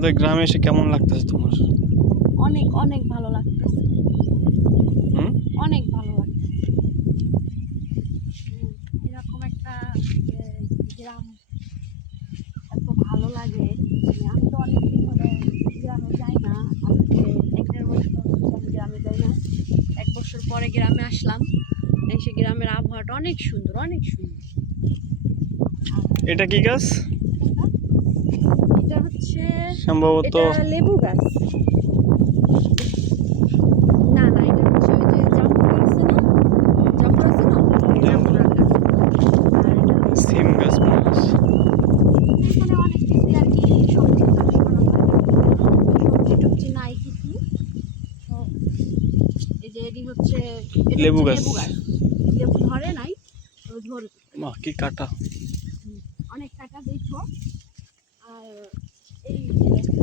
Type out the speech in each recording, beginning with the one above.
আমাদের গ্রামে এসে কেমন লাগতেছে তোমার? অনেক অনেক ভালো লাগতেছে, অনেক ভালো লাগতেছে। এরকম একটা গ্রাম এত ভালো লাগে। আমি তো অনেকদিন ধরে গ্রামে যাই না, আজকে 1-1.5 বছর আমি গ্রামে যাই না। 1 বছর পরে গ্রামে আসলাম, এসে গ্রামের আবহাওয়াটা অনেক সুন্দর, অনেক সুন্দর। এটা কি গাছ? এটা হচ্ছে সম্ভবত লেবু গাছ। না না, এটা হচ্ছে ওই যে জামরুল আছে না, জামরুল আছে না, জামরুল গাছ। আর এটা সিম গাছ মনে হচ্ছে। এখানে অনেক কিছু আর কি সবজি চাষ করা হয়, সবজি টবজি নাই কিছু। তো এই যে এটি হচ্ছে লেবু গাছ। লেবু ধরে নাই, তো ধরে বাহ, কি কাটা! অনেক টাকা দেখো। আর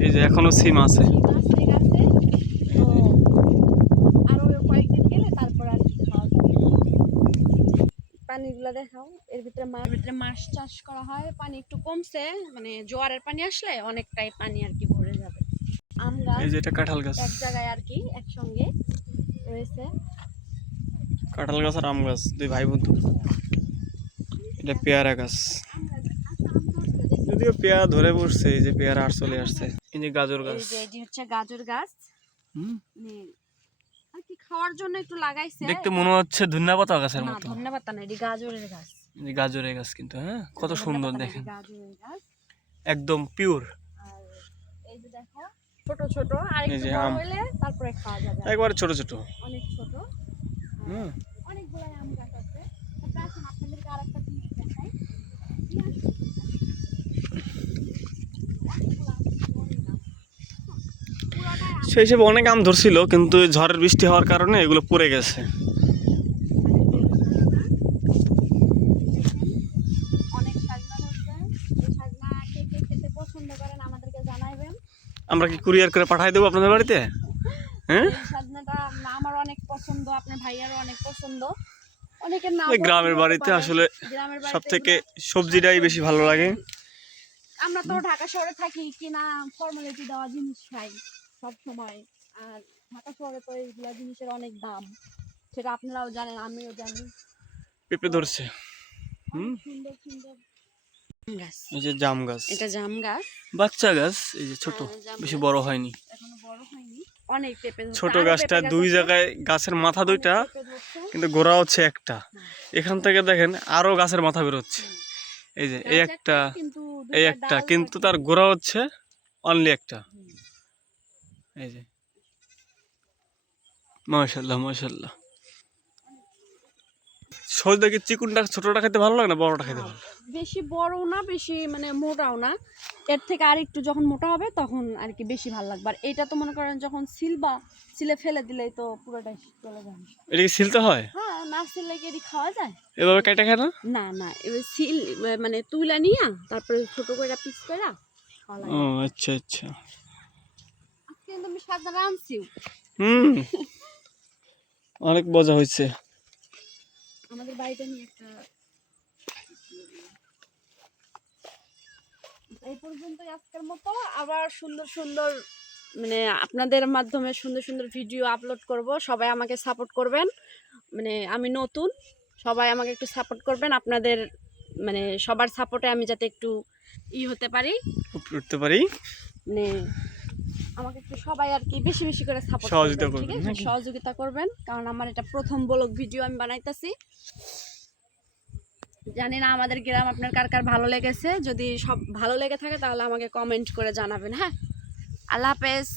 এই যে এখনো সিম আছে। গাছে তো আরো কয়েকদিন গেলে তারপর আর কি খাওয়া যাবে। পানিগুলো দেখাও, এর ভিতরে মাছ চাষ করা হয়। পানি একটু কমছে, মানে জোয়ারের পানি আসলে অনেকটাই পানি আর কি ভরে যাবে। আম গাছ, এই যে এটা কাঁঠাল গাছ। এক জায়গায় আর কি একসঙ্গে রয়েছে। কাঁঠাল গাছ আর আম গাছ, দুই ভাই বন্ধু। এটা পেয়ারা গাছ, যদিও পেয়ারা ধরে বসছে। এই যে পেয়ারা আর চলে আসছে। এই যে গাজর গাছ, এই যে এটি হচ্ছে গাজর গাছ। আর কি খাওয়ার জন্য একটু লাগাইছে। দেখতে মনে হচ্ছে ধন্যপাতা গাছের না, মতো। ধন্যবাদ না, এটি গাজরের গাছ। এই গাজরের গাছ কিন্তু, হ্যাঁ, কত সুন্দর দেখেন, গাজরের গাছ একদম পিওর। আর এই যে দেখো ছোট ছোট, আর এই একটু যে বড় আম, হইলে তারপরে খাওয়া যাবে। একবারে ছোট ছোট, অনেক ছোট। অনেকগুলাই আম গাছ আছে। তারপরে আসুন আপনাদেরকে আরেকটা জিনিস দেখাই। সেই হিসেবে অনেক আম ধরছিল, কিন্তু ঝড়ের বৃষ্টি হওয়ার কারণে এগুলো পড়ে গেছে। অনেক শাকনা ধরছে। এই শাকনা কে কে খেতে পছন্দ করেন আমাদেরকে জানাইবেন। আমরা কি কুরিয়ার করে পাঠাই দেবো আপনাদের বাড়িতে? হ্যাঁ, এই শাকনাটা আমার অনেক পছন্দ, আপনার ভাইয়ারও অনেক পছন্দ। অনেকের নাম গ্রামের বাড়িতে আসলে সব থেকে সবজিটাই বেশি ভালো লাগে। আমরা তো ঢাকা শহরে থাকি, কিনা ফর্মালিটি দেওয়া জিনিস খাই সব সময়। আর ঢাকা শহরে তো এইগুলা জিনিসের অনেক দাম, সেটা আপনারাও জানেন, আমিও জানি। পেঁপে ধরছে। সুন্দর সুন্দর গাছ। এই যে জাম গাছ, এটা জাম গাছ, বাচ্চা গাছ। এই যে ছোট, বেশি বড় হয়নি, এখনো বড় হয়নি। অনেক পেঁপে ধরছে। ছোট গাছটা দুই জায়গায়, গাছের মাথা দুইটা কিন্তু গোড়া হচ্ছে একটা। এখান থেকে দেখেন আরো গাছের মাথা বেরোচ্ছে। এই যে এই একটা, এই একটা, কিন্তু তার গোড়া হচ্ছে অনলি একটা। এই যে মাশাআল্লাহ মাশাআল্লাহ। সহজে কি চিকুনটা ছোটটা খেতে ভালো লাগে না বড়টা খেতে ভালো লাগে? বেশি বড় না, বেশি মানে মোটাও না, এর থেকে আর একটু যখন মোটা হবে তখন আর কি বেশি ভালো লাগবে। আর এটা তো মনে করেন যখন সিলে ফেলে দিলেই তো পুরোটাই চলে যাবে। এটা কি ছিলতে হয়? হ্যাঁ, না সিললে কি এটি খাওয়া যায়? এভাবে কেটে খায় না? না না, এবার মানে তুইলা নিয়া তারপরে ছোট করে পিস করে খাওয়া লাগে। ও আচ্ছা আচ্ছা। আজকে কিন্তু আমি সাদা আনছি। অনেক মজা হয়েছে। আমাদের বাড়িতে নিয়ে একটা। এই পর্যন্তই আজকের মতো। আবার সুন্দর সুন্দর মানে আপনাদের মাধ্যমে সুন্দর সুন্দর ভিডিও আপলোড করব। সবাই আমাকে সাপোর্ট করবেন। মানে আমি নতুন, সবাই আমাকে একটু সাপোর্ট করবেন। আপনাদের মানে সবার সাপোর্টে আমি যাতে একটু হতে পারি, উঠতে পারি, মানে আমাকে একটু সবাই আর কি বেশি বেশি করে সাপোর্ট সহযোগিতা করবেন, ঠিক করবেন, আছে? সহযোগিতা করবেন, কারণ আমার এটা প্রথম ব্লগ ভিডিও আমি বানাইতেছি। জানি না আমাদের গ্রাম আপনার কার কার ভালো লেগেছে। যদি সব ভালো লেগে থাকে তাহলে আমাকে কমেন্ট করে জানাবেন। হ্যাঁ, আল্লাহ হাফেজ।